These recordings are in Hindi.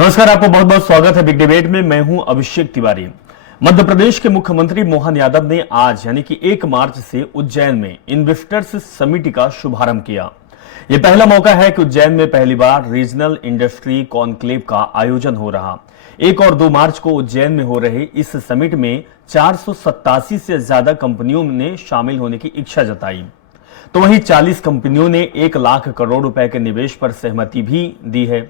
नमस्कार, आपको बहुत बहुत स्वागत है बिग डिबेट में। मैं हूं अभिषेक तिवारी। मध्य प्रदेश के मुख्यमंत्री मोहन यादव ने आज यानी कि 1 मार्च से उज्जैन में इन्वेस्टर्स समिट का शुभारंभ किया। यह पहला मौका है कि उज्जैन में पहली बार रीजनल इंडस्ट्री कॉन्क्लेव का आयोजन हो रहा। 1 और 2 मार्च को उज्जैन में हो रहे इस समिट में 487 से ज्यादा कंपनियों ने शामिल होने की इच्छा जताई, तो वहीं 40 कंपनियों ने 1 लाख करोड़ रुपए के निवेश पर सहमति भी दी है।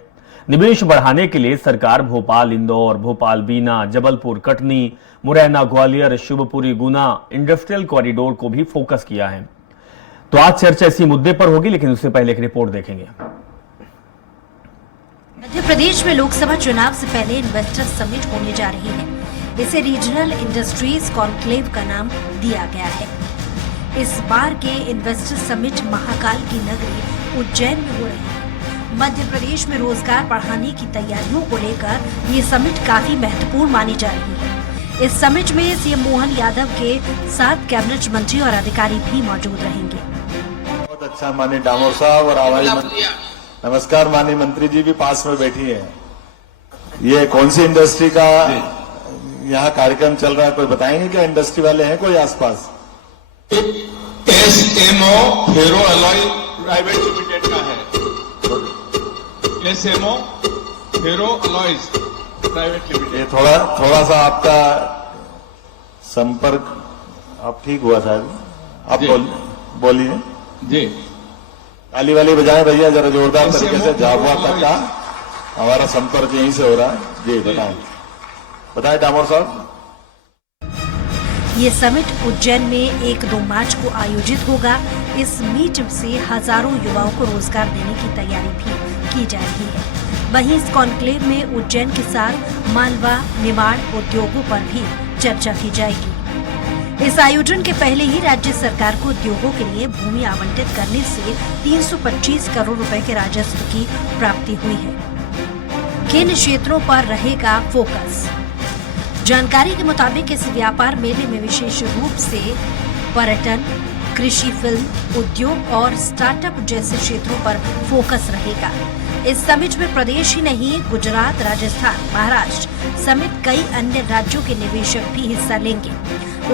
निवेश बढ़ाने के लिए सरकार भोपाल, इंदौर, भोपाल, बीना, जबलपुर, कटनी, मुरैना, ग्वालियर, शिवपुरी, गुना इंडस्ट्रियल कॉरिडोर को भी फोकस किया है। तो आज चर्चा इसी मुद्दे पर होगी, लेकिन उससे पहले एक रिपोर्ट देखेंगे। मध्य प्रदेश में लोकसभा चुनाव से पहले इन्वेस्टर समिट होने जा रही है। इसे रीजनल इंडस्ट्रीज कॉन्क्लेव का नाम दिया गया है। इस बार के इन्वेस्टर समिट महाकाल की नगरी उज्जैन में हो रही है। मध्य प्रदेश में रोजगार बढ़ाने की तैयारियों को लेकर ये समिट काफी महत्वपूर्ण मानी जा रही है। इस समिट में सीएम मोहन यादव के 7 कैबिनेट मंत्री और अधिकारी भी मौजूद रहेंगे। बहुत अच्छा माननीय डामोर साहब और आवाज नमस्कार। माननीय मंत्री जी भी पास में बैठी है। ये कौन सी इंडस्ट्री का यहाँ कार्यक्रम चल रहा है, कोई बताएंगे क्या? इंडस्ट्री वाले हैं कोई आसपास? एसएमओ फेरो अलॉय प्राइवेट लिमिटेड का है। एसएमओ फेरो अलॉयज प्राइवेट लिमिटेड। ये थोड़ा सा आपका संपर्क अब ठीक हुआ शायद। आप बोलिए जी। ताली वाली बजाएं भैया जरा जोरदार तरीके से। झाबुआ तक का हमारा संपर्क यहीं से हो रहा है। जी बताएं डामोर साहब। ये समिट उज्जैन में 1-2 मार्च को आयोजित होगा। इस मीट से हजारों युवाओं को रोजगार देने की तैयारी भी की जा रही है। वहीं इस कॉन्क्लेव में उज्जैन के साथ मालवा, निमाड़ उद्योगों पर भी चर्चा की जाएगी। इस आयोजन के पहले ही राज्य सरकार को उद्योगों के लिए भूमि आवंटित करने से 325 करोड़ रुपए के राजस्व की प्राप्ति हुई है। किन क्षेत्रों पर रहेगा फोकस? जानकारी के मुताबिक इस व्यापार मेले में विशेष रूप से पर्यटन, कृषि, फिल्म, उद्योग और स्टार्टअप जैसे क्षेत्रों पर फोकस रहेगा। इस समिट में प्रदेश ही नहीं, गुजरात, राजस्थान, महाराष्ट्र समेत कई अन्य राज्यों के निवेशक भी हिस्सा लेंगे।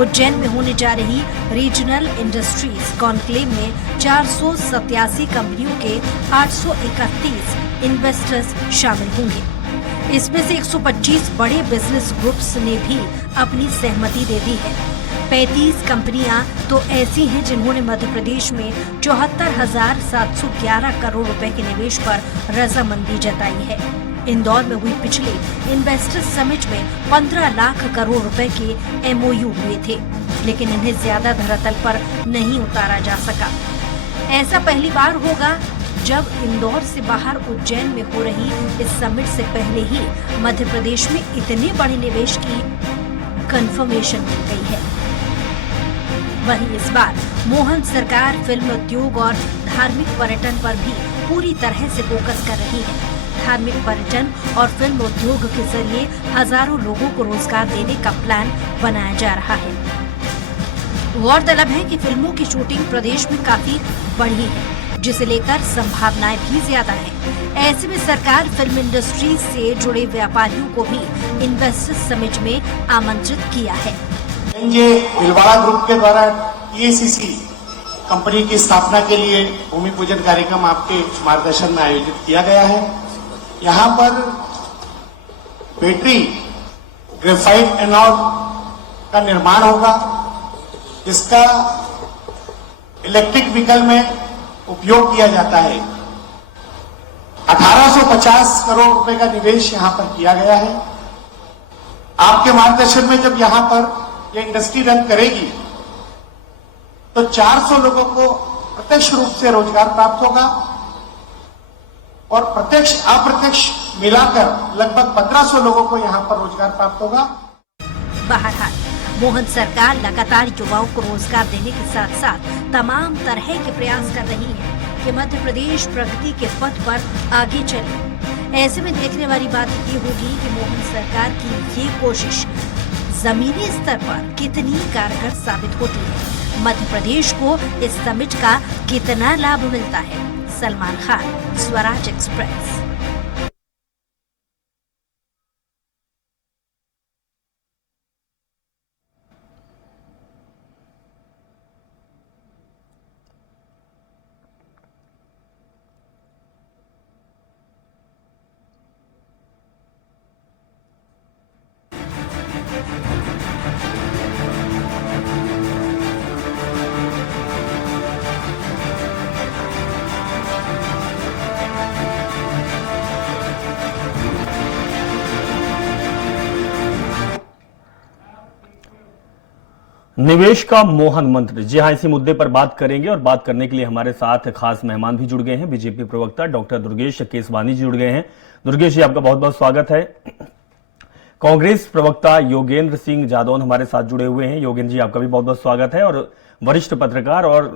उज्जैन में होने जा रही रीजनल इंडस्ट्रीज कॉन्क्लेव में 487 कंपनियों के 831 इन्वेस्टर्स शामिल होंगे। इसमें से 125 बड़े बिजनेस ग्रुप्स ने भी अपनी सहमति दे दी है। 35 कंपनियां तो ऐसी हैं जिन्होंने मध्य प्रदेश में 74,711 करोड़ रुपए के निवेश पर रजामंदी जताई है। इंदौर में हुई पिछले इन्वेस्टर समिट में 15 लाख करोड़ रुपए के MOU हुए थे, लेकिन इन्हें ज्यादा धरातल पर नहीं उतारा जा सका। ऐसा पहली बार होगा जब इंदौर से बाहर उज्जैन में हो रही इस समिट से पहले ही मध्य प्रदेश में इतने बड़े निवेश की कंफर्मेशन मिल गई है। वहीं इस बार मोहन सरकार फिल्म उद्योग और धार्मिक पर्यटन पर भी पूरी तरह से फोकस कर रही है। धार्मिक पर्यटन और फिल्म उद्योग के जरिए हजारों लोगों को रोजगार देने का प्लान बनाया जा रहा है। गौरतलब है कि फिल्मों की शूटिंग प्रदेश में काफी बढ़ी है, जिसे लेकर संभावनाएं भी ज्यादा है। ऐसे में सरकार फिल्म इंडस्ट्री से जुड़े व्यापारियों को भी इन्वेस्टर्स समिट में आमंत्रित किया है। भिलवाड़ा ग्रुप के द्वारा TACC कंपनी की स्थापना के लिए भूमि पूजन कार्यक्रम आपके मार्गदर्शन में आयोजित किया गया है। यहाँ पर बैटरी ग्रेफाइट एनोड का निर्माण होगा, जिसका इलेक्ट्रिक व्हीकल में उपयोग किया जाता है। 1850 करोड़ रुपए का निवेश यहाँ पर किया गया है। आपके मार्गदर्शन में जब यहाँ पर यह इंडस्ट्री रन करेगी तो 400 लोगों को प्रत्यक्ष रूप से रोजगार प्राप्त होगा और प्रत्यक्ष अप्रत्यक्ष मिलाकर लगभग 1500 लोगों को यहाँ पर रोजगार प्राप्त होगा। बहरहाल मोहन सरकार लगातार युवाओं को रोजगार देने के साथ साथ तमाम तरह के प्रयास कर रही है कि मध्य प्रदेश प्रगति के पथ पर आगे चले। ऐसे में देखने वाली बात ये होगी कि मोहन सरकार की ये कोशिश जमीनी स्तर पर कितनी कारगर साबित होती है। मध्य प्रदेश को इस समिट का कितना लाभ मिलता है। सलमान खान, स्वराज एक्सप्रेस। निवेश का मोहन मंत्र, जी हाँ, इसी मुद्दे पर बात करेंगे और बात करने के लिए हमारे साथ खास मेहमान भी जुड़ गए हैं। बीजेपी प्रवक्ता डॉक्टर दुर्गेश केसवानी जी जुड़ गए हैं। दुर्गेश जी, आपका बहुत बहुत स्वागत है। कांग्रेस प्रवक्ता योगेंद्र सिंह जादौन हमारे साथ जुड़े हुए हैं। योगेंद्र जी, आपका भी बहुत बहुत स्वागत है। और वरिष्ठ पत्रकार और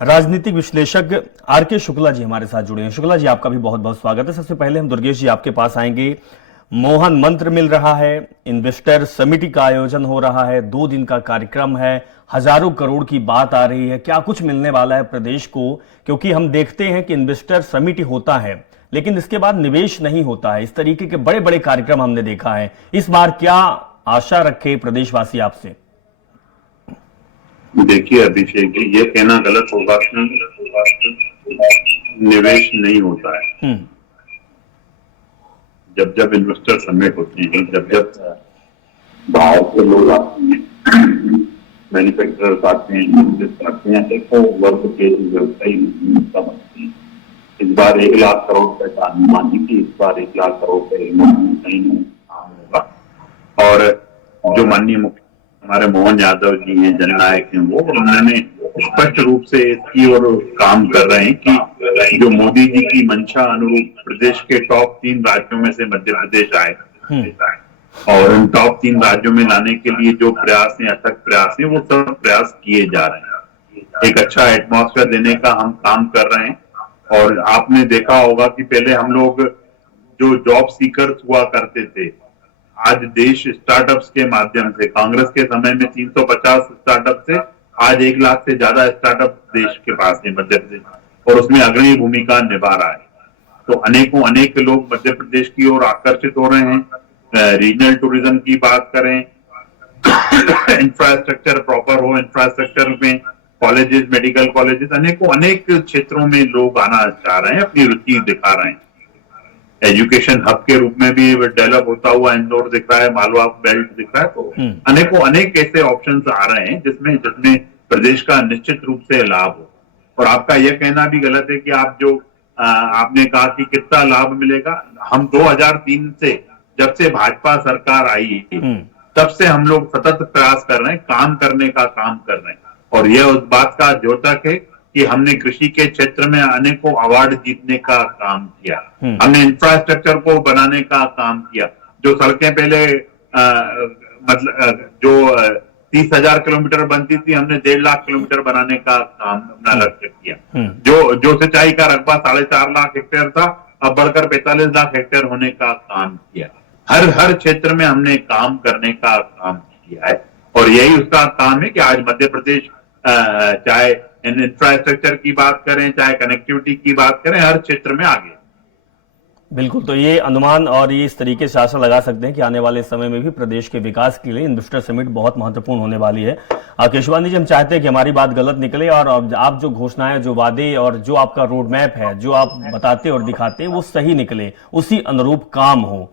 राजनीतिक विश्लेषक आर.के. शुक्ला जी हमारे साथ जुड़े हैं। शुक्ला जी, आपका भी बहुत बहुत स्वागत है। सबसे पहले हम दुर्गेश जी आपके पास आएंगे। मोहन मंत्र मिल रहा है, इन्वेस्टर समिति का आयोजन हो रहा है, 2 दिन का कार्यक्रम है, हजारों करोड़ की बात आ रही है, क्या कुछ मिलने वाला है प्रदेश को? क्योंकि हम देखते हैं कि इन्वेस्टर समिति होता है लेकिन इसके बाद निवेश नहीं होता है। इस तरीके के बड़े बड़े कार्यक्रम हमने देखा है। इस बार क्या आशा रखे प्रदेशवासी आपसे? देखिए अभिषेक जी, ये कहना गलत होगा कि निवेश नहीं होता है। जब जब इन्वेस्टर समिट होती है, जब जब बाहर से लोग आते हैं, मैन्युफैक्चरर्स आते हैं, इन्वेस्ट आते हैं, देखो वर्ग के व्यवसायी बनते हैं। इस बार 1 लाख करोड़ रुपए का अनुमान है कि इस बार 1 लाख करोड़ रुपए नहीं होगा। और जो माननीय मुख्य हमारे मोहन यादव जी हैं, जननायक हैं, वो उन्होंने स्पष्ट रूप से इसकी ओर काम कर रहे हैं कि जो मोदी जी की मंशा अनुरूप प्रदेश के टॉप 3 राज्यों में से मध्य प्रदेश आए और उन टॉप 3 राज्यों में लाने के लिए जो प्रयास हैं, अथक प्रयास हैं, वो सब प्रयास किए जा रहे हैं। एक अच्छा एटमॉस्फेयर देने का हम काम कर रहे हैं। और आपने देखा होगा कि पहले हम लोग जो जॉब सीकर्स हुआ करते थे, आज देश स्टार्टअप्स के माध्यम से, कांग्रेस के समय में 350 स्टार्टअप थे, आज 1 लाख से ज्यादा स्टार्टअप देश के पास है मध्य प्रदेश, और उसमें अग्रणी भूमिका निभा रहा है। तो अनेक लोग मध्य प्रदेश की ओर आकर्षित हो रहे हैं। रीजनल टूरिज्म की बात करें, इंफ्रास्ट्रक्चर प्रॉपर हो, इंफ्रास्ट्रक्चर में कॉलेजेस, मेडिकल कॉलेजेस, अनेक क्षेत्रों में लोग आना चाह रहे हैं, अपनी रुचि दिखा रहे हैं। एजुकेशन हब के रूप में भी डेवलप होता हुआ इंदौर दिख रहा है, मालवा बेल्ट दिख रहा है। तो अनेक ऐसे ऑप्शंस आ रहे हैं जिसमें प्रदेश का निश्चित रूप से लाभ हो। और आपका यह कहना भी गलत है कि आप जो आपने कहा कि कितना लाभ मिलेगा। हम 2003 से, जब से भाजपा सरकार आई तब से हम लोग सतत प्रयास कर रहे हैं, काम करने का काम कर रहे हैं। और यह उस बात का द्योतक है कि हमने कृषि के क्षेत्र में अनेकों अवार्ड जीतने का काम किया, हमने इंफ्रास्ट्रक्चर को बनाने का काम किया। जो सड़कें पहले जो 30,000 किलोमीटर बनती थी, हमने 1.5 लाख किलोमीटर बनाने का काम अपना लक्ष्य किया। जो सिंचाई का रकबा 4.5 लाख हेक्टेयर था, अब बढ़कर 45 लाख हेक्टेयर होने का काम किया। हर क्षेत्र में हमने काम करने का काम किया है। और यही उसका काम है कि आज मध्य प्रदेश चाहे इंफ्रास्ट्रक्चर की बात करें, चाहे कनेक्टिविटी की बात करें, हर क्षेत्र में आगे। बिल्कुल, तो ये अनुमान और ये इस तरीके से आशा लगा सकते हैं कि आने वाले समय में भी प्रदेश के विकास के लिए इन्वेस्टर समिट बहुत महत्वपूर्ण होने वाली है। केशवानी जी, हम चाहते हैं कि हमारी बात गलत निकले और आप जो घोषणाएं, जो वादे और जो आपका रोड मैप है, जो आप बताते और दिखाते हैं, वो सही निकले, उसी अनुरूप काम हो।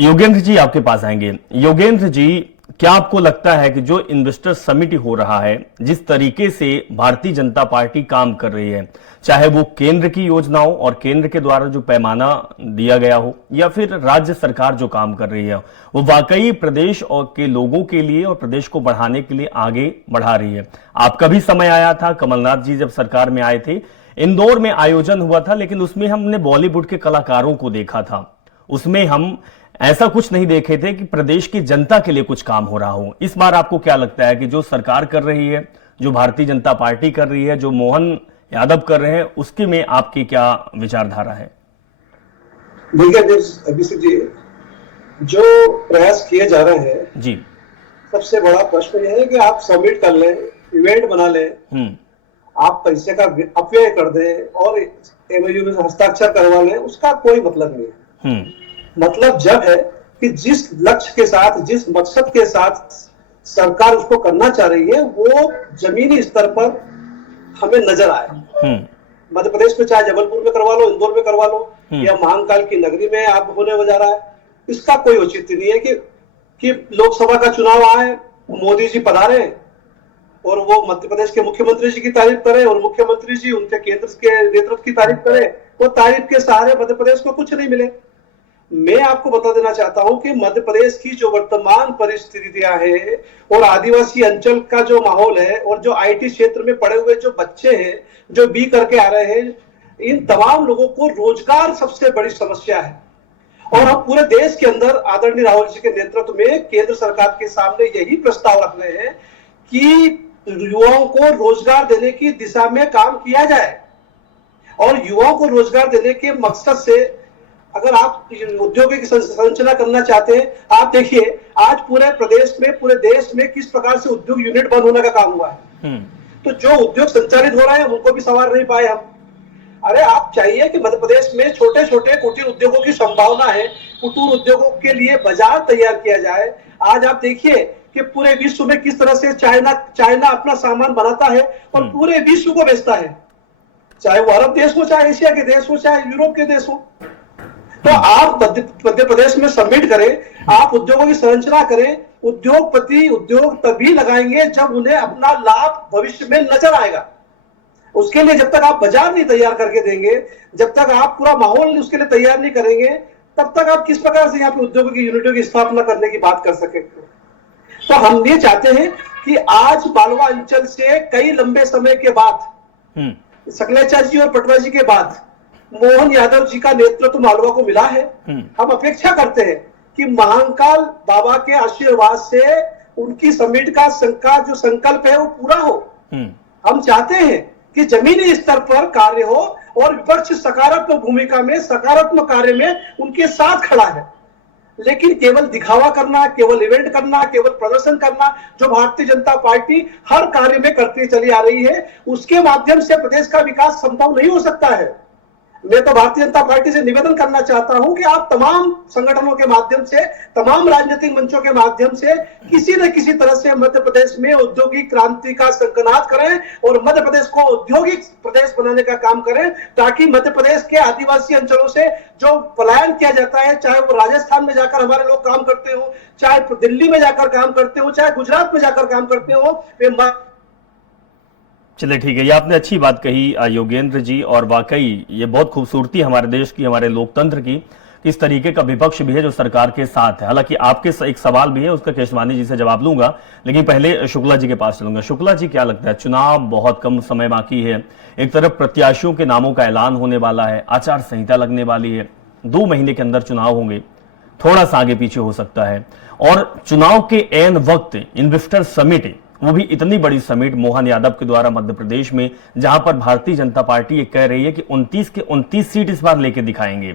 योगेंद्र जी आपके पास आएंगे। योगेंद्र जी, क्या आपको लगता है कि जो इन्वेस्टर समिट हो रहा है, जिस तरीके से भारतीय जनता पार्टी काम कर रही है, चाहे वो केंद्र की योजनाओं और केंद्र के द्वारा जो पैमाना दिया गया हो या फिर राज्य सरकार जो काम कर रही है, वो वाकई प्रदेश और के लोगों के लिए और प्रदेश को बढ़ाने के लिए आगे बढ़ा रही है? आपका भी समय आया था, कमलनाथ जी जब सरकार में आए थे, इंदौर में आयोजन हुआ था, लेकिन उसमें हमने बॉलीवुड के कलाकारों को देखा था। उसमें हम ऐसा कुछ नहीं देखे थे कि प्रदेश की जनता के लिए कुछ काम हो रहा हो। इस बार आपको क्या लगता है कि जो सरकार कर रही है, जो भारतीय जनता पार्टी कर रही है, जो मोहन यादव कर रहे हैं, उसके में आपकी क्या विचारधारा है? देखिए अभिषेक जी, जो प्रयास किए जा रहे हैं जी, सबसे बड़ा प्रश्न यह है कि आप सबमिट कर लें, इवेंट बना लें, आप पैसे का अपव्यय कर दें और एमओयू में हस्ताक्षर करवा लें, उसका कोई मतलब नहीं है। मतलब जब है कि जिस लक्ष्य के साथ, जिस मकसद के साथ सरकार उसको करना चाह रही है, वो जमीनी स्तर पर हमें नजर आए। मध्य प्रदेश में चाहे जबलपुर में करवा लो, इंदौर में करवा लो, या महाकाल की नगरी में आप होने जा रहा है, इसका कोई औचित्य नहीं है कि लोकसभा का चुनाव आए, मोदी जी पधारे और वो मध्य प्रदेश के मुख्यमंत्री जी की तारीफ करें और मुख्यमंत्री जी उनके केंद्र के नेतृत्व की तारीफ करें। वो तारीफ के सहारे मध्य प्रदेश को कुछ नहीं मिले। मैं आपको बता देना चाहता हूं कि मध्य प्रदेश की जो वर्तमान परिस्थितियां हैं और आदिवासी अंचल का जो माहौल है और जो आईटी क्षेत्र में पड़े हुए जो बच्चे हैं जो बी करके आ रहे हैं, इन तमाम लोगों को रोजगार सबसे बड़ी समस्या है। और हम पूरे देश के अंदर आदरणीय राहुल जी के नेतृत्व में केंद्र सरकार के सामने यही प्रस्ताव रख रहे हैं कि युवाओं को रोजगार देने की दिशा में काम किया जाए। और युवाओं को रोजगार देने के मकसद से अगर आप औद्योगिक संरचना करना चाहते हैं, आप देखिए आज पूरे प्रदेश में, पूरे देश में किस प्रकार से उद्योग यूनिट बंद होने का काम हुआ है। तो जो उद्योग संचालित हो रहे हैं उनको भी संवार नहीं पाए हम। अरे आप चाहिए कि मध्य प्रदेश में छोटे छोटे कुटीर उद्योगों की संभावना है, कुटीर उद्योगों के लिए बाजार तैयार किया जाए। आज आप देखिए कि पूरे विश्व में किस तरह से चाइना अपना सामान बनाता है और पूरे विश्व को बेचता है, चाहे वो अरब देश हो, चाहे एशिया के देश हो, चाहे यूरोप के देश हो। तो आप मध्य प्रदेश में सबमिट करें, आप उद्योगों की संरचना करें। उद्योगपति उद्योग तभी लगाएंगे जब उन्हें अपना लाभ भविष्य में नजर आएगा। उसके लिए जब तक आप बाजार नहीं तैयार करके देंगे, जब तक आप पूरा माहौल उसके लिए तैयार नहीं करेंगे, तब तक आप किस प्रकार से यहाँ पे उद्योगों की यूनिटों की स्थापना करने की बात कर सके। तो हम ये चाहते हैं कि आज मालवा अंचल से कई लंबे समय के बाद, सकलेचा जी और पटवा जी के बाद मोहन यादव जी का नेतृत्व मालवा को मिला है। हम अपेक्षा करते हैं कि महाकाल बाबा के आशीर्वाद से उनकी समिट का जो संकल्प है वो पूरा हो। हम चाहते हैं कि जमीनी स्तर पर कार्य हो और विपक्ष सकारात्मक भूमिका में, सकारात्मक कार्य में उनके साथ खड़ा है। लेकिन केवल दिखावा करना, केवल इवेंट करना, केवल प्रदर्शन करना, जो भारतीय जनता पार्टी हर कार्य में करती चली आ रही है, उसके माध्यम से प्रदेश का विकास संभव नहीं हो सकता है। मैं तो भारतीय जनता पार्टी से निवेदन करना चाहता हूं कि आप तमाम संगठनों के माध्यम से, तमाम राजनीतिक मंचों के माध्यम से किसी न किसी तरह से मध्य प्रदेश में औद्योगिक क्रांति का संकनाद करें और मध्य प्रदेश को औद्योगिक प्रदेश बनाने का काम करें, ताकि मध्य प्रदेश के आदिवासी अंचलों से जो पलायन किया जाता है, चाहे वो राजस्थान में जाकर हमारे लोग काम करते हो, चाहे दिल्ली में जाकर काम करते हो, चाहे गुजरात में जाकर काम करते हो, वे चलिए ठीक है, ये आपने अच्छी बात कही योगेंद्र जी, और वाकई ये बहुत खूबसूरती हमारे देश की, हमारे लोकतंत्र की, किस तरीके का विपक्ष भी है जो सरकार के साथ है। हालांकि आपके एक सवाल भी है, उसका केशवानी जी से जवाब लूंगा, लेकिन पहले शुक्ला जी के पास चलूंगा। शुक्ला जी, क्या लगता है, चुनाव बहुत कम समय बाकी है, एक तरफ प्रत्याशियों के नामों का ऐलान होने वाला है, आचार संहिता लगने वाली है, 2 महीने के अंदर चुनाव होंगे, थोड़ा सा आगे पीछे हो सकता है, और चुनाव के ऐन वक्त इन्वेस्टर समिट, वो भी इतनी बड़ी समिट मोहन यादव के द्वारा मध्य प्रदेश में, जहां पर भारतीय जनता पार्टी ये कह रही है कि 29 के 29 सीट इस बार लेके दिखाएंगे,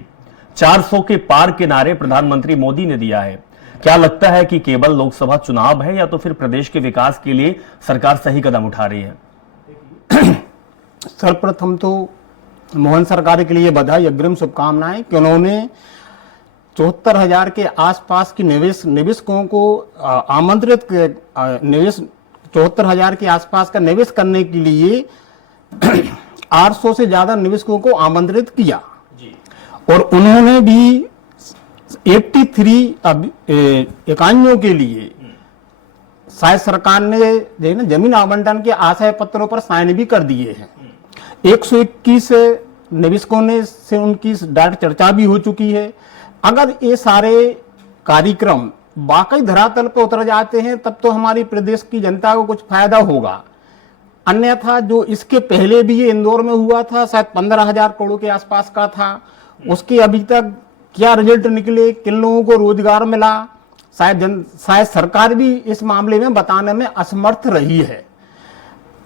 400 के पार के नारे प्रधानमंत्री मोदी ने दिया है। क्या लगता है कि केवल लोकसभा चुनाव है या तो फिर प्रदेश के विकास के लिए सरकार सही कदम उठा रही है? सर्वप्रथम तो मोहन सरकार के लिए बधाई, अग्रिम शुभकामनाएं कि उन्होंने 74,000 के आसपास की निवेशकों को आमंत्रित, 74,000 के आसपास का निवेश करने के लिए 800 से ज्यादा निवेशकों को आमंत्रित किया और उन्होंने भी 83 इकाइयों के लिए शायद सरकार ने जमीन आवंटन के आशय पत्रों पर साइन भी कर दिए हैं। 121 निवेशकों ने से उनकी डायरेक्ट चर्चा भी हो चुकी है। अगर ये सारे कार्यक्रम वाकई धरातल पर उतर जाते हैं तब तो हमारी प्रदेश की जनता को कुछ फायदा होगा। अन्यथा जो इसके पहले भी ये इंदौर में हुआ था, शायद 15,000 करोड़ के आसपास का था, उसके अभी तक क्या रिजल्ट निकले, किन लोगों को रोजगार मिला, शायद सरकार भी इस मामले में बताने में असमर्थ रही है।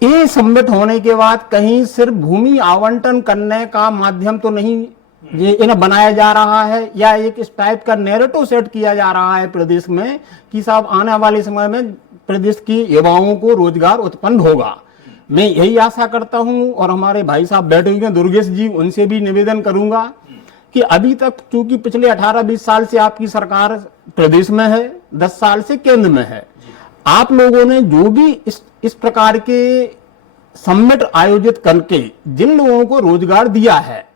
ये समिट होने के बाद कहीं सिर्फ भूमि आवंटन करने का माध्यम तो नहीं ये इन्हें बनाया जा रहा है या एक इस टाइप का नैरेटिव सेट किया जा रहा है प्रदेश में कि साहब आने वाले समय में प्रदेश की युवाओं को रोजगार उत्पन्न होगा। मैं यही आशा करता हूं और हमारे भाई साहब बैठे हुए हैं दुर्गेश जी, उनसे भी निवेदन करूंगा कि अभी तक चूंकि पिछले 18-20 साल से आपकी सरकार प्रदेश में है, 10 साल से केंद्र में है, आप लोगों ने जो भी इस प्रकार के समिट आयोजित करके जिन लोगों को रोजगार दिया है,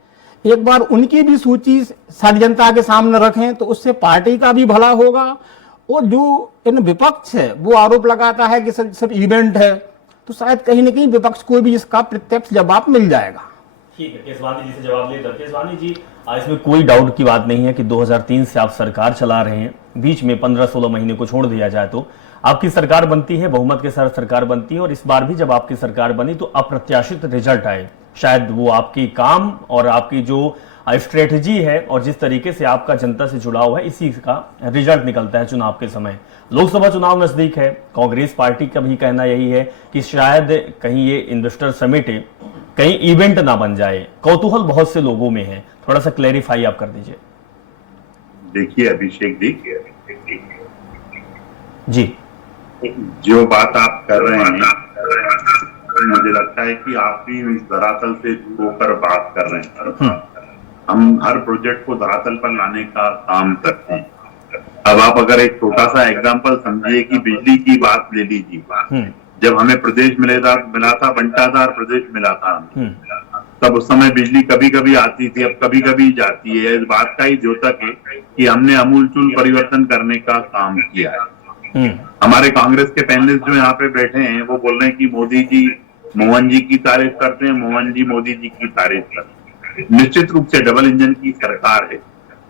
एक बार उनकी भी सूची सारी जनता के सामने रखें तो उससे पार्टी का भी भला होगा। और जो इन विपक्ष है वो आरोप लगाता है कि सिर्फ इवेंट है, तो शायद कहीं ना कहीं विपक्ष को भी इसका प्रत्यक्ष जवाब मिल जाएगा। ठीक है, केसवानी जी से जवाब लेकर। केसवानी जी, इसमें कोई डाउट की बात नहीं है कि 2003 से आप सरकार चला रहे हैं, बीच में 15-16 महीने को छोड़ दिया जाए तो आपकी सरकार बनती है, बहुमत के साथ सरकार बनती है, और इस बार भी जब आपकी सरकार बनी तो अप्रत्याशित रिजल्ट आए। शायद वो आपकी काम और आपकी जो स्ट्रेटजी है और जिस तरीके से आपका जनता से जुड़ाव है, इसी का रिजल्ट निकलता है चुनाव के समय। लोकसभा चुनाव नजदीक है, कांग्रेस पार्टी का भी कहना यही है कि शायद कहीं ये इन्वेस्टर समिट कहीं इवेंट ना बन जाए। कौतूहल बहुत से लोगों में है, थोड़ा सा क्लेरिफाई आप कर दीजिए। देखिए अभिषेक जी, जो बात आप कर रहे हैं मुझे लगता है कि आप भी इस धरातल से होकर बात कर रहे हैं। हम हर प्रोजेक्ट को धरातल पर लाने का काम करते हैं। अब आप अगर एक छोटा सा एग्जांपल समझिए कि बिजली की बात ले लीजिए। जब हमें प्रदेश मिला था बंटाधार प्रदेश मिला था, तब उस समय बिजली कभी कभी आती थी, अब कभी कभी जाती है। इस बात का ही द्योतक है कि हमने अमूलचूल परिवर्तन करने का काम किया है। हमारे कांग्रेस के पैनलिस्ट जो यहाँ पे बैठे हैं वो बोल रहे हैं कि मोदी जी मोहन जी की तारीफ करते हैं, मोहन जी मोदी जी की तारीफ करते हैं। निश्चित रूप से डबल इंजन की सरकार है,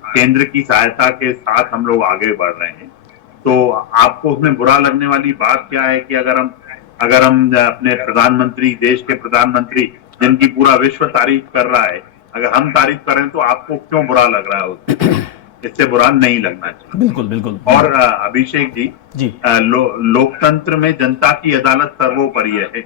केंद्र की सहायता के साथ हम लोग आगे बढ़ रहे हैं। तो आपको उसमें बुरा लगने वाली बात क्या है कि अगर हम अपने प्रधानमंत्री, देश के प्रधानमंत्री जिनकी पूरा विश्व तारीफ कर रहा है, अगर हम तारीफ करें तो आपको क्यों बुरा लग रहा है उसको? इससे बुरा नहीं लगना चाहिए। बिल्कुल बिल्कुल। और अभिषेक जी, लोकतंत्र में जनता की अदालत सर्वोपरि है।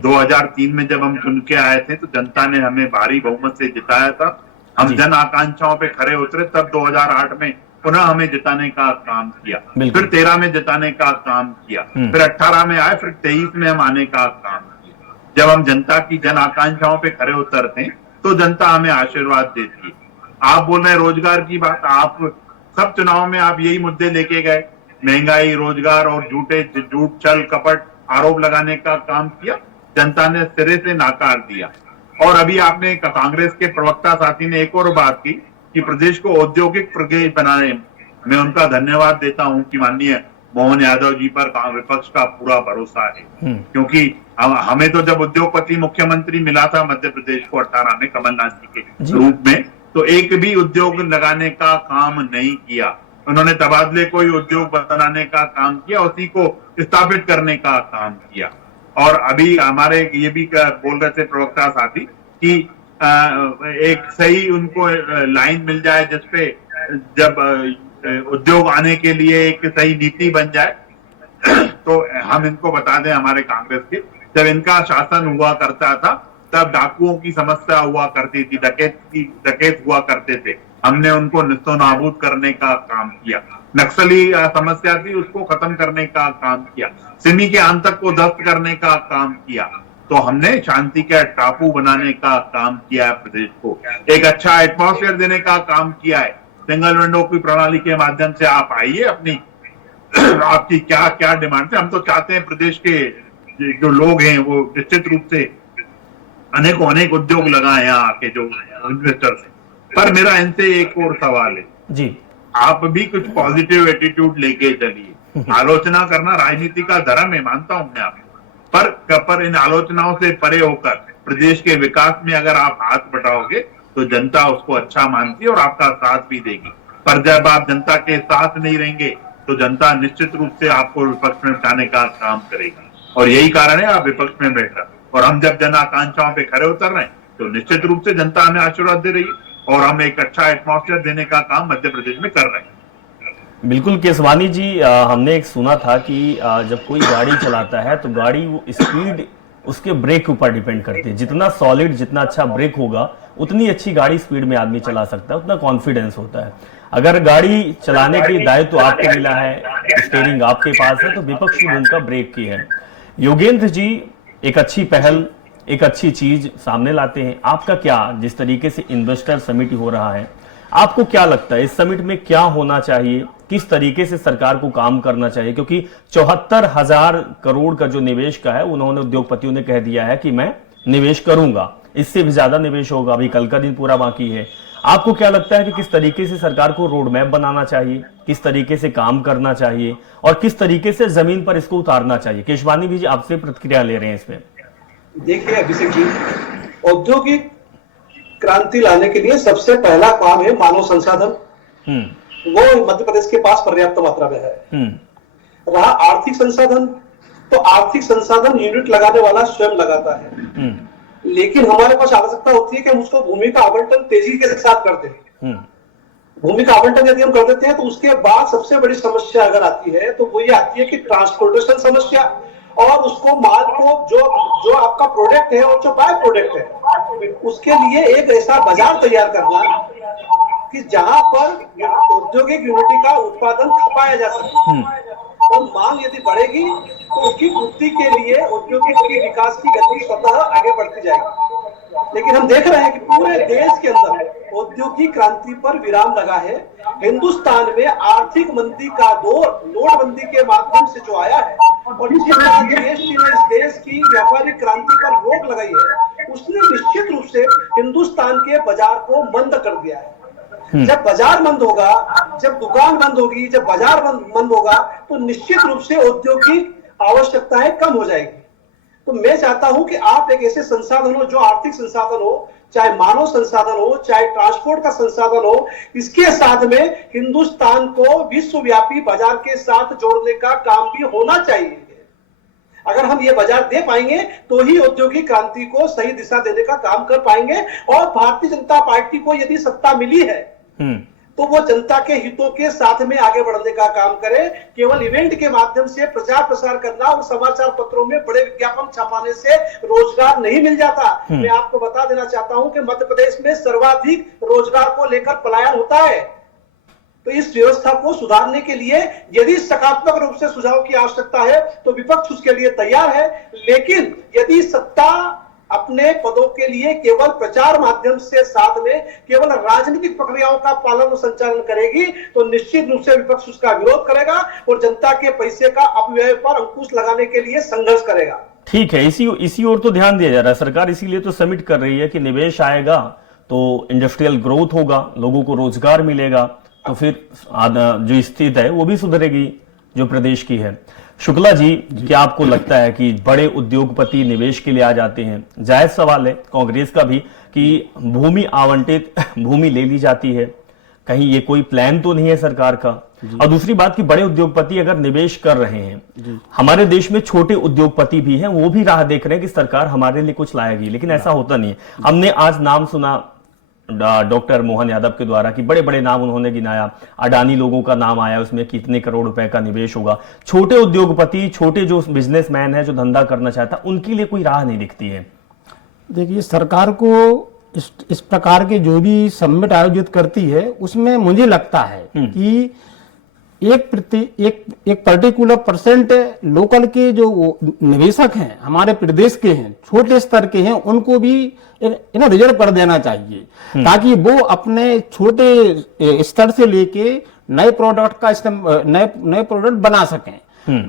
2003 में जब हम चुन के आए थे तो जनता ने हमें भारी बहुमत से जिताया था। हम जन आकांक्षाओं पे खरे उतरे, तब 2008 में पुनः हमें जिताने का काम किया, फिर 13 में जिताने का काम किया, फिर 18 में आए, फिर 23 में हम आने का काम किया। जब हम जनता की जन आकांक्षाओं पे खरे उतरते हैं तो जनता हमें आशीर्वाद देती है। आप बोल रहे हैं रोजगार की बात, आप सब चुनाव में आप यही मुद्दे लेके गए, महंगाई, रोजगार और झूठ छल कपट आरोप लगाने का काम किया। जनता ने सिरे से नाकार दिया। और अभी आपने कांग्रेस के प्रवक्ता साथी ने एक और बात की कि प्रदेश को औद्योगिक प्रदेश बनाने, मैं उनका धन्यवाद देता हूं कि माननीय मोहन यादव जी पर विपक्ष का पूरा भरोसा है। क्योंकि हमें तो जब उद्योगपति मुख्यमंत्री मिला था मध्य प्रदेश को 18 में कमलनाथ जी के रूप में, तो एक भी उद्योग लगाने का काम नहीं किया। उन्होंने तबादले कोई उद्योग बनाने का काम किया, उसी को स्थापित करने का काम किया। और अभी हमारे ये भी बोल रहे थे प्रवक्ता साथी कि एक सही उनको लाइन मिल जाए जिसपे जब उद्योग आने के लिए एक सही नीति बन जाए। तो हम इनको बता दें, हमारे कांग्रेस के जब इनका शासन हुआ करता था तब डाकुओं की समस्या हुआ करती थी, डकैत हुआ करते थे। हमने उनको निस्तो नाबूद करने का काम किया। नक्सली समस्या थी, उसको खत्म करने का काम किया। सिमी के आतंक को ध्वस्त करने का काम किया। तो हमने शांति का टापू बनाने का काम किया है, प्रदेश को एक अच्छा एटमॉस्फेयर देने का काम किया है। सिंगल विंडो की प्रणाली के माध्यम से आप आइए, अपनी आपकी क्या क्या डिमांड है। हम तो चाहते हैं प्रदेश के जो लोग हैं वो निश्चित रूप से अनेक उद्योग लगाए यहाँ आके, जो इन्वेस्टर्स हैं। पर मेरा इनसे एक और सवाल है जी, आप भी कुछ पॉजिटिव एटीट्यूड लेके चलिए। आलोचना करना राजनीति का धर्म है, मानता हूं मैं आपको, पर इन आलोचनाओं से परे होकर प्रदेश के विकास में अगर आप हाथ बढ़ाओगे तो जनता उसको अच्छा मानती है और आपका साथ भी देगी। पर जब आप जनता के साथ नहीं रहेंगे तो जनता निश्चित रूप से आपको विपक्ष में बिठाने का काम करेगी। और यही कारण है आप विपक्ष में बैठ रहे। और हम जब जन आकांक्षाओं पे खड़े उतर रहे हैं तो निश्चित रूप से जनता हमें आशीर्वाद दे रही है और हम एक अच्छा एटमॉस्फेयर देने का काम मध्य प्रदेश में कर रहे हैं। बिल्कुल केसवानी जी, हमने एक सुना था कि जब कोई गाड़ी चलाता है तो गाड़ी वो स्पीड उसके ब्रेक के ऊपर डिपेंड करती है। जितना सॉलिड, जितना अच्छा ब्रेक होगा उतनी अच्छी गाड़ी स्पीड में आदमी चला सकता है, उतना कॉन्फिडेंस होता है। अगर गाड़ी चलाने की दायित्व तो आपको मिला है, स्टीयरिंग आपके पास है, तो विपक्ष की भूमिका ब्रेक की है। योगेंद्र जी एक अच्छी पहल, एक अच्छी चीज सामने लाते हैं। आपका क्या, जिस तरीके से इन्वेस्टर समिट हो रहा है, आपको क्या लगता है इस समिट में क्या होना चाहिए, किस तरीके से सरकार को काम करना चाहिए? क्योंकि 74,000 करोड़ का जो निवेश का है, उन्होंने उद्योगपतियों ने कह दिया है कि मैं निवेश करूंगा, इससे भी ज्यादा निवेश होगा। अभी कल का दिन पूरा बाकी है। आपको क्या लगता है कि किस तरीके से सरकार को रोड मैप बनाना चाहिए, किस तरीके से काम करना चाहिए और किस तरीके से जमीन पर इसको उतारना चाहिए? केशवानी भी जी आपसे प्रतिक्रिया ले रहे हैं इसमें। देखिए अभिषेक जी, औद्योगिक क्रांति लाने के लिए सबसे पहला काम है मानव संसाधन। वो मध्य प्रदेश के पास पर्याप्त मात्रा में है। रहा आर्थिक संसाधन, तो आर्थिक संसाधन यूनिट लगाने वाला स्वयं लगाता है, लेकिन हमारे पास आवश्यकता होती है कि हम उसको भूमि का आवंटन तेजी के साथ करते हैं। भूमि का आवंटन यदि हम कर देते हैं तो उसके बाद सबसे बड़ी समस्या अगर आती है तो वो ये आती है कि ट्रांसपोर्टेशन समस्या, और उसको माल को जो आपका प्रोडक्ट है और जो बाय प्रोडक्ट है उसके लिए एक ऐसा बाजार तैयार करना कि जहां पर औद्योगिक यूनिटी का उत्पादन खपाया जा सके, और मांग यदि बढ़ेगी तो उसकी पूर्ति के लिए औद्योगिक की विकास की गति स्वतः आगे बढ़ती जाएगी। लेकिन हम देख रहे हैं कि पूरे देश के अंदर औद्योगिक क्रांति पर विराम लगा है। हिंदुस्तान में आर्थिक मंदी का दौर नोटबंदी के माध्यम से जो आया है, और जिस तरह जीएसटी ने इस देश की व्यापारिक क्रांति पर रोक लगाई है, उसने निश्चित रूप से हिंदुस्तान के बाजार को मंद कर दिया है। जब बाजार बंद होगा, जब दुकान बंद होगी, जब बाजार बंद होगा, तो निश्चित रूप से औद्योगिक आवश्यकताएं कम हो जाएगी। तो मैं चाहता हूं कि आप एक ऐसे संसाधन हो जो आर्थिक संसाधन हो, चाहे मानव संसाधन हो, चाहे ट्रांसपोर्ट का संसाधन हो, इसके साथ में हिंदुस्तान को विश्वव्यापी बाजार के साथ जोड़ने का काम भी होना चाहिए। अगर हम ये बाजार दे पाएंगे तो ही औद्योगिक क्रांति को सही दिशा देने का काम कर पाएंगे। और भारतीय जनता पार्टी को यदि सत्ता मिली है तो वो जनता के हितों के साथ में आगे बढ़ने का काम करे। केवल इवेंट के माध्यम से प्रचार प्रसार करना और समाचार पत्रों में बड़े विज्ञापन छापाने से रोजगार नहीं मिल जाता। मैं आपको बता देना चाहता हूं कि मध्य प्रदेश में सर्वाधिक रोजगार को लेकर पलायन होता है। तो इस व्यवस्था को सुधारने के लिए यदि सकारात्मक रूप से सुझाव की आवश्यकता है तो विपक्ष उसके लिए तैयार है, लेकिन यदि सत्ता अपने पदों के लिए केवल प्रचार माध्यम से साथ में केवल राजनीतिक प्रक्रियाओं का पालन और संचालन करेगी तो निश्चित रूप से विपक्ष उसका विरोध करेगा और जनता के पैसे का अपव्यय पर अंकुश लगाने के लिए संघर्ष करेगा। ठीक है, इसी ओर तो ध्यान दिया जा रहा है। सरकार इसीलिए तो समिट कर रही है कि निवेश आएगा तो इंडस्ट्रियल ग्रोथ होगा, लोगों को रोजगार मिलेगा, तो फिर जो स्थिति है वो भी सुधरेगी जो प्रदेश की है। शुक्ला जी, क्या आपको लगता है कि बड़े उद्योगपति निवेश के लिए आ जाते हैं? जायज सवाल है कांग्रेस का भी कि भूमि आवंटित भूमि ले ली जाती है, कहीं ये कोई प्लान तो नहीं है सरकार का? और दूसरी बात कि बड़े उद्योगपति अगर निवेश कर रहे हैं, हमारे देश में छोटे उद्योगपति भी हैं, वो भी राह देख रहे हैं कि सरकार हमारे लिए कुछ लाएगी, लेकिन ऐसा होता नहीं है। हमने आज नाम सुना डॉक्टर मोहन यादव के द्वारा कि बड़े बड़े नाम उन्होंने गिनाया, अडानी लोगों का नाम आया, उसमें कितने करोड़ रुपए का निवेश होगा। छोटे उद्योगपति, छोटे जो बिजनेसमैन है जो धंधा करना चाहता, उनके लिए कोई राह नहीं दिखती है। देखिए, सरकार को इस प्रकार के जो भी समिट आयोजित करती है उसमें मुझे लगता है कि एक पर्टिकुलर परसेंट लोकल के जो निवेशक हैं, हमारे प्रदेश के हैं, छोटे स्तर के हैं, उनको भी इन्हें रिजर्व कर देना चाहिए ताकि वो अपने छोटे स्तर से लेके नए प्रोडक्ट का नए प्रोडक्ट बना सकें।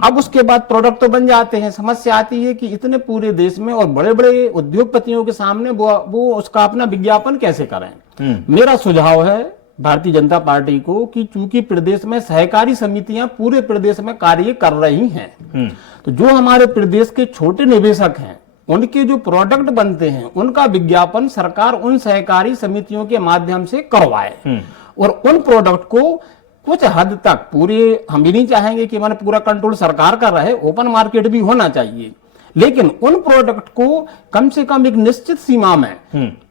अब उसके बाद प्रोडक्ट तो बन जाते हैं, समस्या आती है कि इतने पूरे देश में और बड़े बड़े उद्योगपतियों के सामने वो उसका अपना विज्ञापन कैसे करें। मेरा सुझाव है भारतीय जनता पार्टी को कि चूंकि प्रदेश में सहकारी समितियां पूरे प्रदेश में कार्य कर रही हैं, तो जो हमारे प्रदेश के छोटे निवेशक हैं उनके जो प्रोडक्ट बनते हैं उनका विज्ञापन सरकार उन सहकारी समितियों के माध्यम से करवाए और उन प्रोडक्ट को कुछ हद तक पूरे, हम भी नहीं चाहेंगे कि मैंने पूरा कंट्रोल सरकार कर रहे, ओपन मार्केट भी होना चाहिए, लेकिन उन प्रोडक्ट को कम से कम एक निश्चित सीमा में,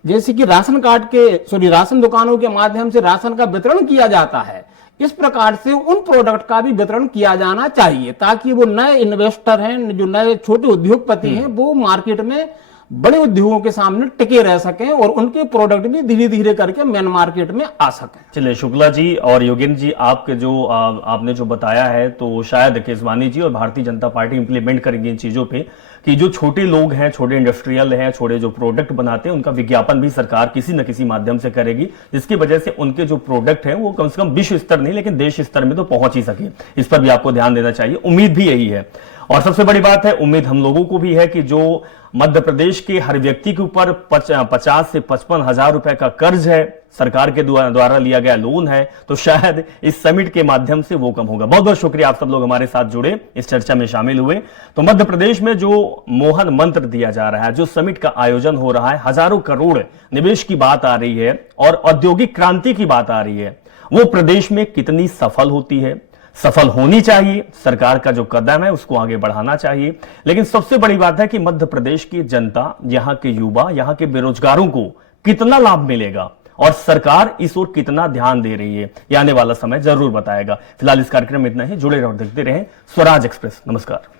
जैसे कि राशन दुकानों के माध्यम से राशन का वितरण किया जाता है, इस प्रकार से उन प्रोडक्ट का भी वितरण किया जाना चाहिए ताकि वो नए इन्वेस्टर हैं, जो नए छोटे उद्योगपति हैं, वो मार्केट में बड़े उद्योगों के सामने टिके रह सकें और उनके प्रोडक्ट भी धीरे धीरे करके मेन मार्केट में आ सकें। चलिए, शुक्ला जी और योगेंद्र जी, आपने जो बताया है तो शायद केसवानी जी और भारतीय जनता पार्टी इंप्लीमेंट करेंगे इन चीजों पे कि जो छोटे लोग हैं, छोटे इंडस्ट्रियल हैं, छोटे जो प्रोडक्ट बनाते हैं, उनका विज्ञापन भी सरकार किसी न किसी माध्यम से करेगी, जिसकी वजह से उनके जो प्रोडक्ट हैं वो कम से कम विश्व स्तर नहीं लेकिन देश स्तर में तो पहुंच ही सके। इस पर भी आपको ध्यान देना चाहिए, उम्मीद भी यही है। और सबसे बड़ी बात है, उम्मीद हम लोगों को भी है कि जो मध्य प्रदेश के हर व्यक्ति के ऊपर 50 से 55 हजार रुपए का कर्ज है, सरकार के द्वारा लिया गया लोन है, तो शायद इस समिट के माध्यम से वो कम होगा। बहुत बहुत शुक्रिया, आप सब लोग हमारे साथ जुड़े, इस चर्चा में शामिल हुए। तो मध्य प्रदेश में जो मोहन मंत्र दिया जा रहा है, जो समिट का आयोजन हो रहा है, हजारों करोड़ निवेश की बात आ रही है और औद्योगिक क्रांति की बात आ रही है, वो प्रदेश में कितनी सफल होती है, सफल होनी चाहिए। सरकार का जो कदम है उसको आगे बढ़ाना चाहिए। लेकिन सबसे बड़ी बात है कि मध्य प्रदेश की जनता, यहां के युवा, यहां के बेरोजगारों को कितना लाभ मिलेगा और सरकार इस ओर कितना ध्यान दे रही है, ये आने वाला समय जरूर बताएगा। फिलहाल इस कार्यक्रम में इतना ही। जुड़े रहो, देखते रहें स्वराज एक्सप्रेस। नमस्कार।